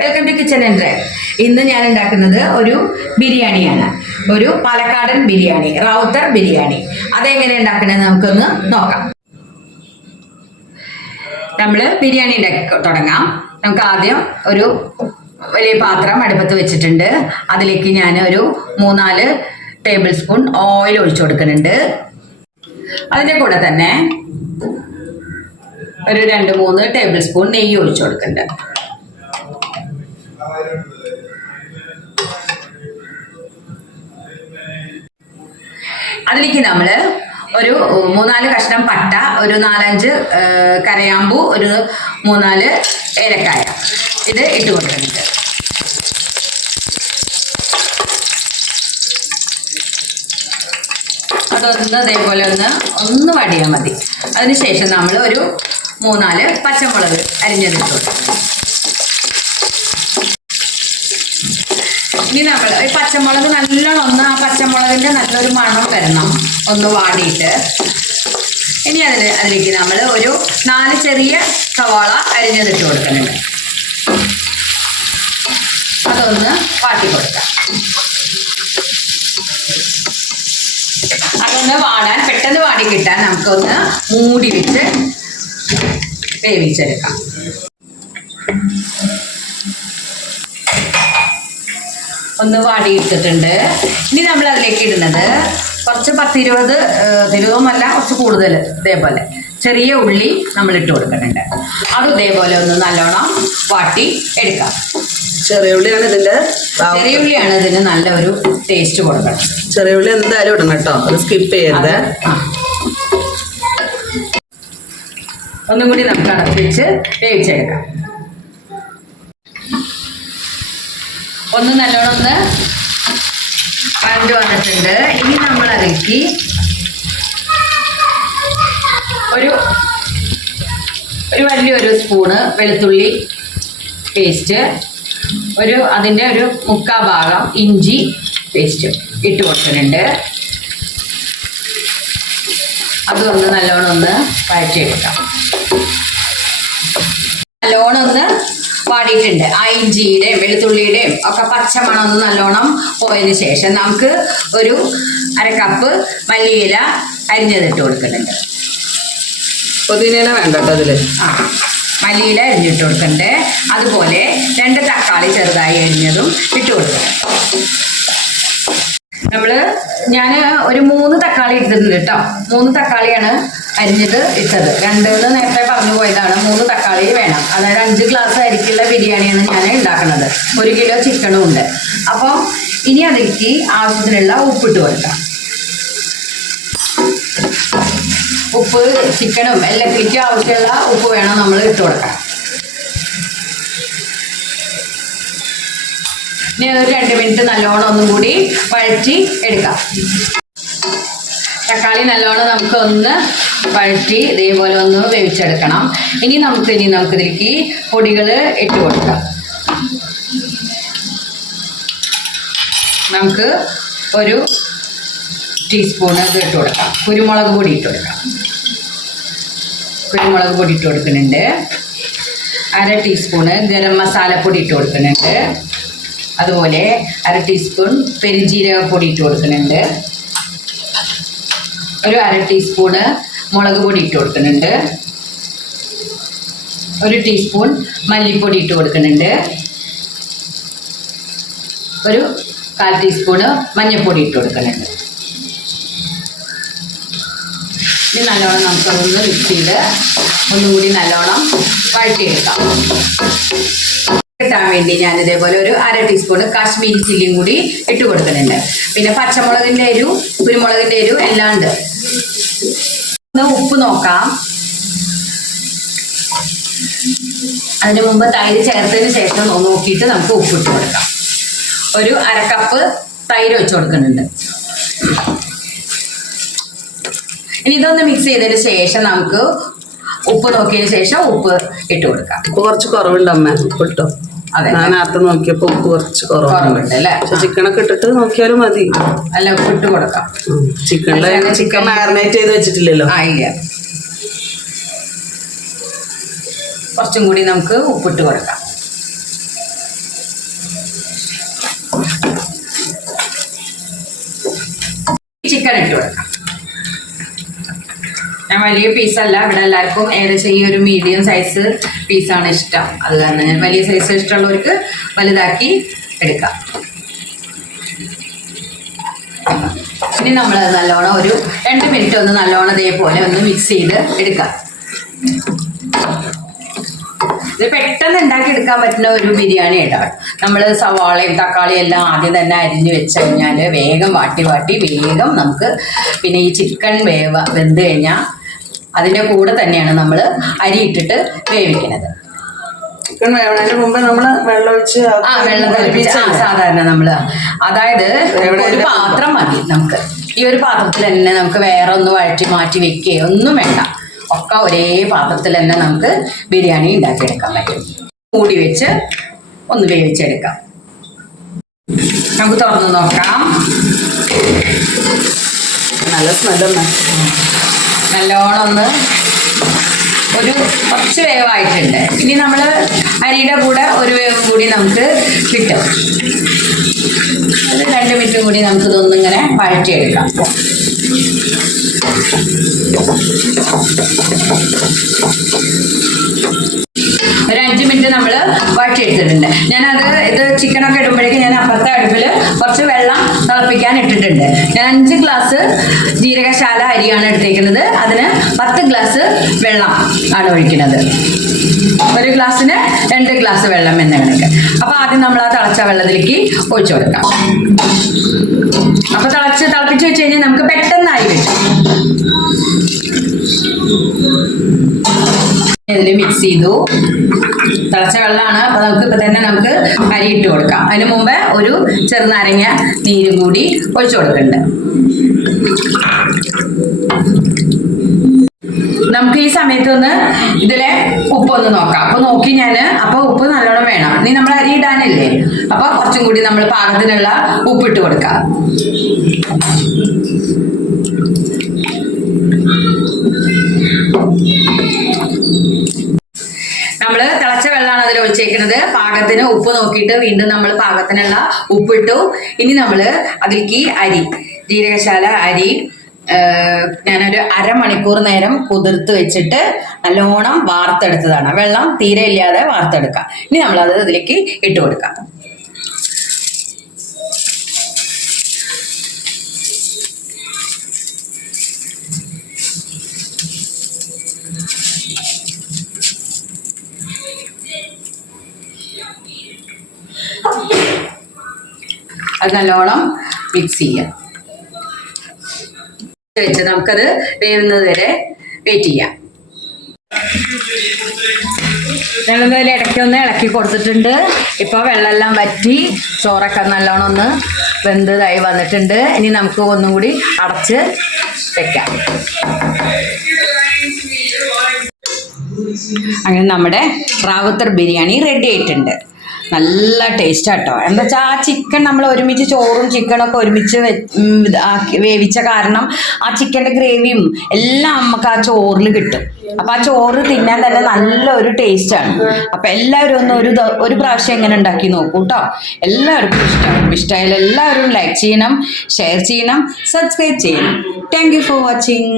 Welcome to kitchen and drive. ഇന്ന് ഞാൻ ഉണ്ടാക്കുന്നത് ഒരു ബിരിയാണിയാണ്, ഒരു പാലക്കാടൻ ബിരിയാണി, റാവുത്തർ ബിരിയാണി. അതെങ്ങനെ ഉണ്ടാക്കണമെന്ന് നമുക്കൊന്ന് നോക്കാം. നമ്മൾ ബിരിയാണി ഉണ്ടാക്കി തുടങ്ങാം. നമുക്ക് ആദ്യം ഒരു വലിയ പാത്രം അടുപ്പത്ത് വെച്ചിട്ടുണ്ട്. അതിലേക്ക് ഞാൻ ഒരു 3-4 ടേബിൾ സ്പൂൺ ഓയിൽ ഒഴിച്ചു കൊടുക്കുന്നുണ്ട്. അതിൻ്റെ കൂടെ തന്നെ ഒരു 2-3 ടേബിൾ സ്പൂൺ നെയ്യ് ഒഴിച്ചു കൊടുക്കുന്നുണ്ട്. അതിലേക്ക് നമ്മൾ ഒരു 3-4 കഷ്ണം പട്ട, ഒരു 4-5 കരയാമ്പൂ, ഒരു 3-4 ഏലക്കായ ഇത് ഇട്ട് കൊടുക്കുന്നുണ്ട്. അതൊന്ന് ഇതേപോലെ ഒന്ന് വടിയാൽ മതി. അതിനുശേഷം നമ്മൾ ഒരു 3-4 പച്ചമുളക് അരിഞ്ഞതിട്ട് കൊടുക്കും. ഇനി നമ്മൾ ഈ പച്ചമുളക് നല്ലോണം ആ പച്ചമുളകിൻ്റെ നല്ലൊരു മണം വരണം, ഒന്ന് വാടിയിട്ട്. ഇനി അതിലേക്ക് നമ്മൾ ഒരു 4 ചെറിയ സവാള അരിഞ്ഞതിട്ട് കൊടുക്കുന്നുണ്ട്. അതൊന്ന് വാട്ടി കൊടുക്കാം. അതൊന്ന് വാടാൻ, പെട്ടെന്ന് വാടി കിട്ടാൻ നമുക്കൊന്ന് മൂടി വെച്ച് വേവിച്ചെടുക്കാം. ഒന്ന് വാടിയിട്ടിട്ടുണ്ട്. ഇനി നമ്മൾ അതിലേക്ക് ഇടുന്നത് കുറച്ച് 10-20 കുറച്ച് കൂടുതൽ ഇതേപോലെ ചെറിയ ഉള്ളി നമ്മൾ ഇട്ട് കൊടുക്കുന്നുണ്ട്. അത് ഇതേപോലെ ഒന്ന് നല്ലോണം വാട്ടി എടുക്കാം. ചെറിയ ഉള്ളിയാണ് ഇതിന് നല്ല ഒരു ടേസ്റ്റ് കൊടുക്കണം. ചെറിയ ഉള്ളി എന്തായാലും ഇടണം കേട്ടോ, അത് സ്കിപ്പ് ചെയ്യരുത്. ഒന്നും കൂടി നമുക്ക് അടച്ച് വെച്ച് വേവിച്ചെടുക്കാം. ഒന്ന് നല്ലോണം വഴണ്ട് വന്നിട്ടുണ്ട്. ഇനി നമ്മൾ അതിലേക്ക് ഒരു വലിയൊരു സ്പൂണ് വെളുത്തുള്ളി പേസ്റ്റ്, അതിൻ്റെ ഒരു 3/4 ഭാഗം ഇഞ്ചി പേസ്റ്റ് ഇട്ട് കൊടുക്കുന്നുണ്ട്. അതൊന്ന് നല്ലോണം വഴറ്റിയെടുക്കാം. നല്ലോണം വാടിയിട്ടുണ്ട്. ആ ഇഞ്ചിയുടെയും വെളുത്തുള്ളിയുടെയും ഒക്കെ പച്ചമണം ഒന്ന് നല്ലോണം പോയതിന് ശേഷം നമുക്ക് ഒരു 1/2 കപ്പ് മല്ലിയില അരിഞ്ഞതിട്ട് കൊടുക്കുന്നുണ്ട്. പുതിന വേണ്ട കേട്ടോ അതിൽ. മല്ലിയില അരിഞ്ഞിട്ട് കൊടുക്കുന്നുണ്ട്. അതുപോലെ 2 തക്കാളി ചെറുതായി അരിഞ്ഞതും ഇട്ട് കൊടുക്കുന്നുണ്ട്. ഞാൻ ഒരു 3 തക്കാളി ഇട്ടിട്ടുണ്ട് കേട്ടോ. 3 തക്കാളിയാണ് അരിഞ്ഞിട്ട് ഇട്ടത്. 2 നേരത്തെ പറഞ്ഞു പോയതാണ്. 3 തക്കാളി വേണം. അതായത് 5 ഗ്ലാസ് അരിക്കുള്ള ബിരിയാണിയാണ് ഞാൻ ഉണ്ടാക്കുന്നത്. 1 കിലോ ചിക്കനും ഉണ്ട്. അപ്പോൾ ഇനി അതിലേക്ക് ആവശ്യത്തിനുള്ള ഉപ്പിട്ട് കൊടുക്കാം. ഉപ്പ് ചിക്കനും എല്ലാത്തിലേക്കും ആവശ്യമുള്ള ഉപ്പ് വേണം നമ്മൾ ഇട്ട് കൊടുക്കാം. ഇനി ഒരു 2 മിനിറ്റ് നല്ലോണം ഒന്നും കൂടി വഴറ്റി എടുക്കാം. തക്കാളി നല്ലോണം നമുക്ക് വഴറ്റി ഇതേപോലെ വേവിച്ചെടുക്കണം. ഇനി നമുക്കിതിലേക്ക് പൊടികൾ ഇട്ട് കൊടുക്കാം. നമുക്ക് ഒരു ടീസ്പൂൺ ഇത് ഇട്ട് കൊടുക്കാം. കുരുമുളക് പൊടി ഇട്ട് കൊടുക്കാം. കുരുമുളക് പൊടി ഇട്ട് കൊടുക്കുന്നുണ്ട്. 1/2 ടീസ്പൂണ് ഗരം മസാലപ്പൊടി ഇട്ട് കൊടുക്കുന്നുണ്ട്. അതുപോലെ 1/2 ടീസ്പൂൺ പെരുംജീരകപ്പൊടി ഇട്ട് കൊടുക്കുന്നുണ്ട്. ഒരു 1/2 ടീസ്പൂണ് മുളക് പൊടി ഇട്ട് കൊടുക്കുന്നുണ്ട്. 1 ടീസ്പൂൺ മല്ലിപ്പൊടി ഇട്ട് കൊടുക്കുന്നുണ്ട്. ഒരു 1/4 ടീസ്പൂണ് മഞ്ഞൾപ്പൊടി ഇട്ട് കൊടുക്കുന്നുണ്ട്. ഇനി നല്ലോണം നമുക്കതൊന്ന് മിക്സ് ചെയ്ത് ഒന്നുകൂടി നല്ലോണം വഴറ്റിയെടുക്കാം. കിട്ടാൻ വേണ്ടി ഞാൻ ഇതേപോലെ ഒരു 1/2 ടീസ്പൂണ് കാശ്മീരി ചില്ലിയും കൂടി ഇട്ട് കൊടുക്കുന്നുണ്ട്. പിന്നെ പച്ചമുളകിൻ്റെ എരിവ്, കുരുമുളകിൻ്റെ എരിവ് എല്ലാം ഉണ്ട്. ഉപ്പ് നോക്കാം. അതിന് മുമ്പ് തൈര് ചേർത്തതിന് ശേഷം നോക്കിയിട്ട് നമുക്ക് ഉപ്പിട്ട് കൊടുക്കാം. ഒരു 1/2 കപ്പ് തൈര് വെച്ച് കൊടുക്കുന്നുണ്ട്. ഇനി ഇതൊന്ന് മിക്സ് ചെയ്തതിന് ശേഷം നമുക്ക് ഉപ്പ് നോക്കിയതിന് ശേഷം ഉപ്പ് ഇട്ട് കൊടുക്കാം. ഉപ്പ് കുറച്ച് കുറവുണ്ട് അമ്മ, ഉപ്പ് ഇട്ടോ. അതെ, ഞാൻ നേരത്തെ നോക്കിയപ്പോൾ ഉപ്പ് കുറച്ച് കുറവുണ്ട് അല്ലേ. ചിക്കനൊക്കെ ഇട്ടിട്ട് നോക്കിയാലും മതി. അല്ല, ഉപ്പ് ഇട്ട് കൊടുക്കാം. ചിക്കൻ മാരിനേറ്റ് ചെയ്ത് വെച്ചിട്ടില്ലല്ലോ. ഇല്ല, കുറച്ചും കൂടി നമുക്ക് ഉപ്പിട്ട് കൊടുക്കാം. ചിക്കൻ ഇട്ട് കൊടുക്കാം. ഞാൻ വലിയ പീസല്ല, ഇവിടെ എല്ലാവർക്കും ഏകദേശം ഈ ഒരു മീഡിയം സൈസ് പീസാണ് ഇഷ്ടം. അത് കാരണം ഞാൻ വലിയ സൈസ് ഇഷ്ടമുള്ളവർക്ക് വലുതാക്കി എടുക്കാം. ഇനി നമ്മൾ നല്ലോണം ഒരു 2 മിനിറ്റ് ഒന്ന് നല്ലോണം ഇതേപോലെ ഒന്ന് മിക്സ് ചെയ്ത് എടുക്കാം. ഇത് പെട്ടെന്ന് ഉണ്ടാക്കി എടുക്കാൻ പറ്റുന്ന ഒരു ബിരിയാണി ആയിട്ടാണ്. നമ്മൾ സവാളയും തക്കാളിയും എല്ലാം ആദ്യം തന്നെ അരിഞ്ഞ് വെച്ച് കഴിഞ്ഞാൽ വേഗം വാട്ടി വേഗം നമുക്ക് പിന്നെ ഈ ചിക്കൻ വെന്ത് കഴിഞ്ഞാൽ അതിൻ്റെ കൂടെ തന്നെയാണ് നമ്മൾ അരി ഇട്ടിട്ട് വേവിക്കുന്നത്. ചിക്കൻ വേവണതിന് മുമ്പ് നമ്മൾ വെള്ളം ഒഴിച്ച് വെള്ളം തിളപ്പിച്ച് സാധാരണ നമ്മൾ അതായത് ഒരു പാത്രം മതി നമുക്ക്. ഈ ഒരു പാത്രത്തിൽ തന്നെ നമുക്ക് വേറെ ഒന്ന് വഴറ്റി മാറ്റി വെക്കുകയോ ഒന്നും വേണ്ട. ഒക്കെ ഒരേ പാത്രത്തിൽ തന്നെ നമുക്ക് ബിരിയാണി ഉണ്ടാക്കിയെടുക്കാൻ പറ്റും. മൂടി വെച്ച് ഒന്ന് വേവിച്ചെടുക്കാം. നമുക്ക് തുറന്ന് നോക്കാം. നല്ല സ്മെല്ലാണ്. നല്ലോണം ഒന്ന് ഒരു കുറച്ച് വേവായിട്ടുണ്ട്. ഇനി നമ്മൾ അരിയുടെ കൂടെ ഒരു വേവ് കൂടി നമുക്ക് കിട്ടും. ഒരു 2 മിനിറ്റും കൂടി നമുക്ക് ഇതൊന്നിങ്ങനെ വഴറ്റിയെടുക്കാം. ഒരു 5 മിനിറ്റ് നമ്മൾ വഴറ്റിയെടുത്തിട്ടുണ്ട്. ഇത് ചിക്കനൊക്കെ ഇടുമ്പോഴേക്കും ഞാൻ അപ്പുറത്തെ അടുപ്പിൽ കുറച്ച് വെള്ളം തിളപ്പിക്കാൻ ഇട്ടിട്ടുണ്ട്. ഞാൻ 5 ഗ്ലാസ് ജീരകശാല അരിയാണ് എടുത്തേക്കുന്നത്. അതിന് 10 ഗ്ലാസ് വെള്ളം ആണ് ഒഴിക്കുന്നത്. ഒരു ഗ്ലാസ്സിന് 2 ഗ്ലാസ് വെള്ളം എന്ന കണക്ക്. അപ്പോൾ ആദ്യം നമ്മൾ ആ തിളച്ച വെള്ളത്തിലേക്ക് ഒഴിച്ചു കൊടുക്കാം. അപ്പോൾ തിളപ്പിച്ച് വെച്ച് കഴിഞ്ഞാൽ നമുക്ക് പെട്ടെന്നായി വരും. ഇതിൽ മിക്സ് ചെയ്തു. തിളച്ച വെള്ളമാണ്. അപ്പോൾ ഇപ്പം തന്നെ നമുക്ക് അരി ഇട്ട് കൊടുക്കാം. അതിന് മുമ്പേ ഒരു ചെറുനാരങ്ങ നീരും കൂടി ഒഴിച്ചു കൊടുക്കുന്നുണ്ട്. നമുക്ക് ഈ സമയത്ത് ഒന്ന് ഇതിലെ ഉപ്പൊന്ന് നോക്കാം. അപ്പോൾ നോക്കി അപ്പോൾ ഉപ്പ് നല്ലോണം വേണം. ഇനി നമ്മൾ അരി ഇടാനല്ലേ, അപ്പോൾ കുറച്ചും കൂടി നമ്മൾ പാകത്തിനുള്ള ഉപ്പിട്ട് കൊടുക്കാം. നമ്മൾ തിളച്ച വെള്ളമാണ് അതിൽ ഒഴിച്ചേക്കുന്നത്. പാകത്തിന് ഉപ്പ് നോക്കിയിട്ട് വീണ്ടും നമ്മൾ പാകത്തിനുള്ള ഉപ്പിട്ടു. ഇനി നമ്മൾ അതിലേക്ക് ജീരകശാല അരി ഞാനൊരു അരമണിക്കൂർ നേരം കുതിർത്ത് വെച്ചിട്ട് നല്ലോണം വാർത്തെടുത്തതാണ്. വെള്ളം തീരെ ഇല്ലാതെ വാർത്തെടുക്കാം. ഇനി നമ്മളത് ഇതിലേക്ക് ഇട്ട് കൊടുക്കാം. അത് നല്ലോണം മിക്സ് ചെയ്യാം. വെച്ച് നമുക്കത് വേവുന്നത് വരെ വെയിറ്റ് ചെയ്യാം. ഞങ്ങളതിൽ ഇടയ്ക്കൊന്ന് ഇളക്കി കൊടുത്തിട്ടുണ്ട്. ഇപ്പോൾ വെള്ളമെല്ലാം വറ്റി ചോറൊക്കെ നല്ലോണം ഒന്ന് വെന്തതായി വന്നിട്ടുണ്ട്. ഇനി നമുക്ക് ഒന്നും കൂടി അടച്ച് വെക്കാം. അങ്ങനെ നമ്മുടെ റാവുത്തർ ബിരിയാണി റെഡി ആയിട്ടുണ്ട്. നല്ല ടേസ്റ്റ് ആട്ടോ. എന്താ വെച്ചാൽ ആ ചിക്കൻ നമ്മൾ ഒരുമിച്ച് ചോറും ചിക്കനൊക്കെ ഒരുമിച്ച് വേവിച്ച കാരണം ആ ചിക്കൻ്റെ ഗ്രേവിയും എല്ലാം നമുക്ക് ആ ചോറിൽ കിട്ടും. അപ്പം ആ ചോറ് തിന്നാൻ തന്നെ നല്ലൊരു ടേസ്റ്റാണ്. അപ്പം എല്ലാവരും ഒന്ന് ഒരു പ്രാവശ്യം എങ്ങനെ ഉണ്ടാക്കി നോക്കൂ കേട്ടോ. എല്ലാവർക്കും ഇഷ്ടമായാലും എല്ലാവരും ലൈക്ക് ചെയ്യണം, ഷെയർ ചെയ്യണം, സബ്സ്ക്രൈബ് ചെയ്യണം. Thank you for watching.